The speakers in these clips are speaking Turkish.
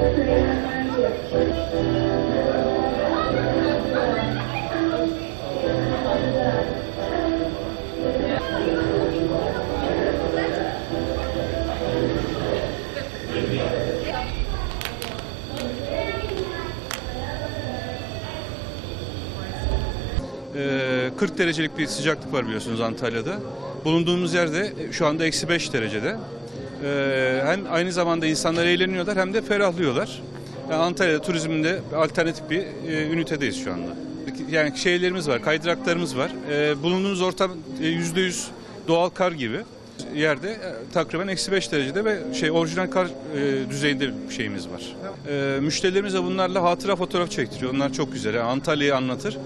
Ee, 40 derecelik bir sıcaklık var biliyorsunuz Antalya'da. Bulunduğumuz yerde şu anda eksi 5 derecede. Ee, hem aynı zamanda insanlar eğleniyorlar hem de ferahlıyorlar. Yani Antalya'da turizminde alternatif bir e, ünitedeyiz şu anda. Yani şeylerimiz var, kaydıraklarımız var. Ee, bulunduğumuz ortam e, %100 doğal kar gibi yerde e, takriben eksi 5 derecede ve şey orijinal kar e, düzeyinde bir şeyimiz var. E, müşterilerimiz de bunlarla hatıra fotoğraf çektiriyor. Onlar çok güzel. Yani Antalya'yı anlatır.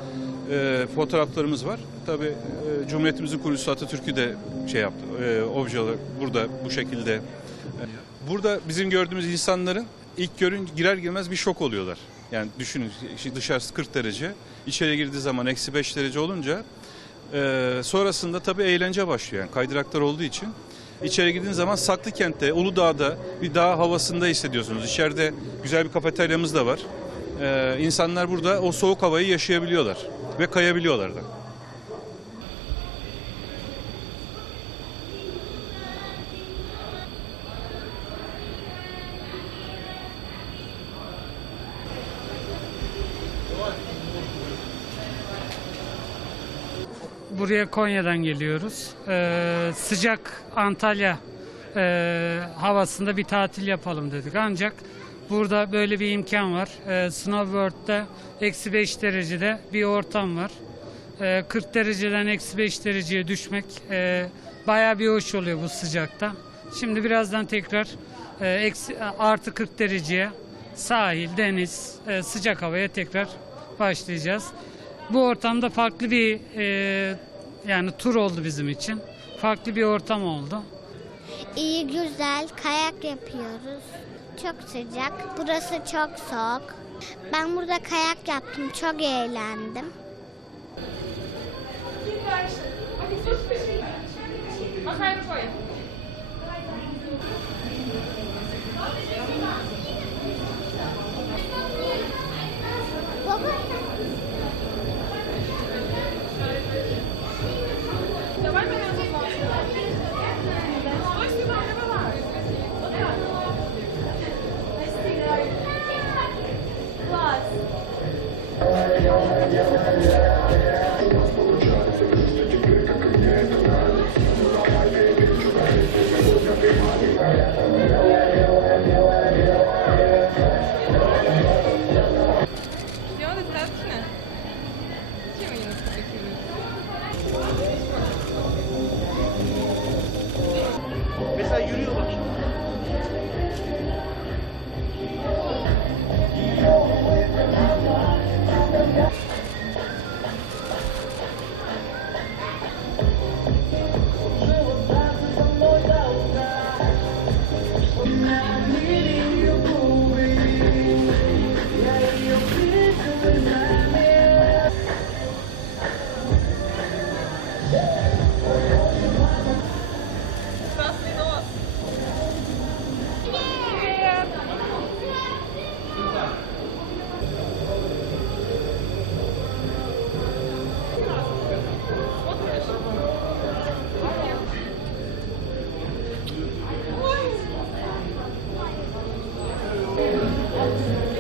E, fotoğraflarımız var. Tabii e, Cumhuriyetimizin kurucusu Atatürk'ü de şey yaptı. E, obje olarak burada bu şekilde. E, Burada bizim gördüğümüz insanların ilk görün girer girmez bir şok oluyorlar. Yani düşünün dışarısı 40 derece. içeri girdiği zaman eksi 5 derece olunca ee, sonrasında tabii eğlence başlıyor yani kaydıraklar olduğu için. İçeri girdiğiniz zaman Saklıkent'te, Uludağ'da bir dağ havasında hissediyorsunuz. İçeride güzel bir kafeteryamız da var. Ee, insanlar burada o soğuk havayı yaşayabiliyorlar ve kayabiliyorlar da. Buraya Konya'dan geliyoruz. Ee, sıcak Antalya e, havasında bir tatil yapalım dedik. Ancak burada böyle bir imkan var. Ee, Snowboard'da eksi 5 derecede bir ortam var. Ee, 40 dereceden eksi 5 dereceye düşmek e, bayağı bir hoş oluyor bu sıcakta. Şimdi birazdan tekrar e, eksi, artı 40 dereceye sahil, deniz, e, sıcak havaya tekrar başlayacağız. Bu ortamda farklı bir e, yani tur oldu bizim için. Farklı bir ortam oldu. İyi güzel kayak yapıyoruz. Çok sıcak. Burası çok soğuk. Ben burada kayak yaptım. Çok eğlendim. Ja, Yeah, yeah. Amen.